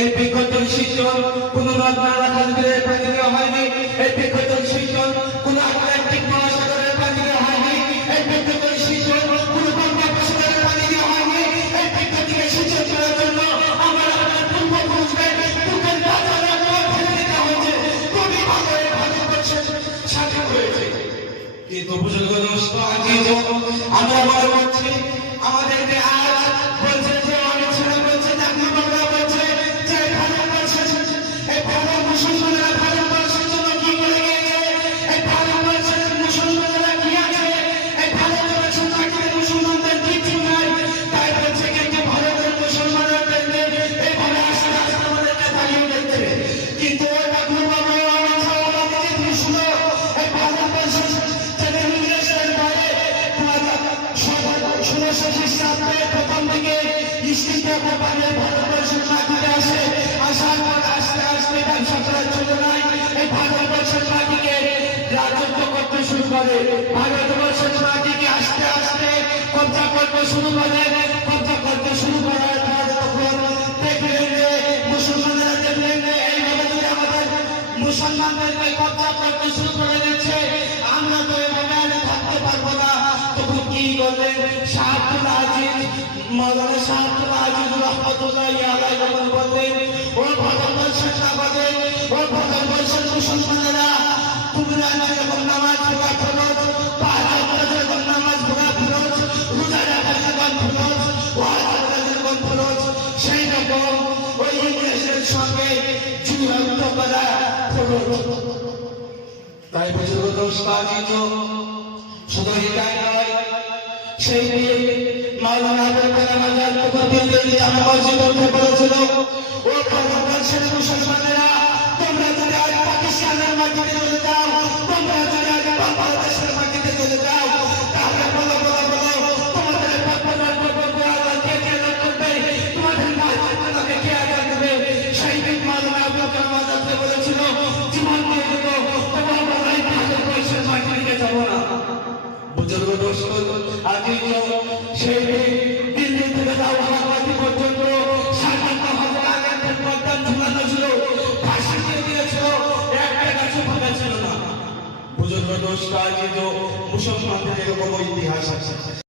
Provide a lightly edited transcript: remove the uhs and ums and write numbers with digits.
এই বিগত শিক্ষণ কোন নদনালা খালবিলে পানি দেওয়া হয়নি। এই বিগত শিক্ষণ কোন আটলান্টিক মহাসাগরের পানি দেওয়া হয়নি। এই বিগত শিক্ষণ কোন বঙ্গোপসাগরের পানি দেওয়া হয়নি। এই বিগত শিক্ষণ করার জন্য আমরা পূর্বপুরুষদের বুকের পাথরে ফেলে দিতে হয়েছে। খুবই ভালো এই ভারতবর্ষের স্বাধীন হয়েছে। কিন্তু বুঝল দোস্ত আজিজ আমরা মনে করছি আমাদেরকে আজ বলছে যে অনেক ছেলে বলছে জাতীয় বাংলা বলছে যে ভারতবর্ষের এই ভারত মুসলমানেরা ভারতবর্ষের জন্য কি করে গিয়েছে, এই ভারতবর্ষের মুসলমানেরা কি আছে, এই ভারতবর্ষের মাটিতে মুসলমানদের কিছু নাই। তাই বলছে কিন্তু ভারতের মুসলমানদের এইভাবে আস্তে আস্তে আমাদেরকে তাড়িয়ে দিচ্ছে। কিন্তু ওই বাবু বাবু আমার ছাওয়ালাকে যে দুষ্ণ এই ভারতবর্ষের প্রথম দিকে ইস্টিতে কোম্পানির ভারতবর্ষের মাটিতে আসে, আসার পর আস্তে আস্তে ব্যবসা করার জন্য নাই এই ভারতবর্ষের মাটিকে রাজত্ব করতে শুরু করে। ভারতবর্ষের মাটিকে আস্তে আস্তে কব্জা করতে শুরু করে। কব্জা করতে শুরু করার পর তখন দেখলেন যে মুসলমানেরা দেখলেন যে এইভাবে যদি আমাদের মুসলমানদেরকে কব্জা করতে শুরু করে দিচ্ছে আমরা তো এভাবে আর থাকতে পারবো না। তখন কি করলেন শাহ আব্দুল আজিজ, মৌলানা শাহ আব্দুল আজিজ রহমতুল্লাহি আলাইহি যখন বললেন ও ভারতবর্ষের নাগরিক, ও ভারতবর্ষের মুসলমানেরা তোমরা যখন নামাজ পড়া ফরজ, পাঁচ ওয়াক্ত যখন নামাজ পড়া ফরজ, রোজা রাখা যখন ফরজ, ওয়াজ করা যখন ফরজ, সেই রকম ওই ইংরেজের সঙ্গে যুদ্ধ করা ফরজ। তাই বুঝল দোস্ত আজিজ শুধু এটাই নয়, সেই মাওলানা আবুল কালাম আজাদ দিল্লি জামে মসজিদ উঠে পড়েছিল ও ভারতবর্ষের মুসলমানেরা তোমরা যদি আজ পাকিস্তানের মাটিতে চলে যাও, তোমরা যদি আজ বাংলাদেশের মাটিতে চলে যাও, তাহলে বলো বলো বলো তোমাদের কে আজাদ করবে, তোমাদের মাঝে কে আজাদ দেবে? সেই দিন মাওলানা আবুল কালাম আজাদ বলেছিল জীবন দিয়ে দেবো, তোমার বলাই ভারতবর্ষের মাটি থেকে যাবো না। বুঝলো দোস্ত আজিজ সেই দিল্লি থেকে দাওয়াতি পর্যন্ত সাধারণ হাজার আগের পর্দান ঝুলানো ছিল, ফাঁসি দিয়ে দিয়েছিল, একটা গাছে ফাঁকা ছিল না। বুঝলো দোস্ত আজিজ মুসলমানদের এরকম ইতিহাস আছে।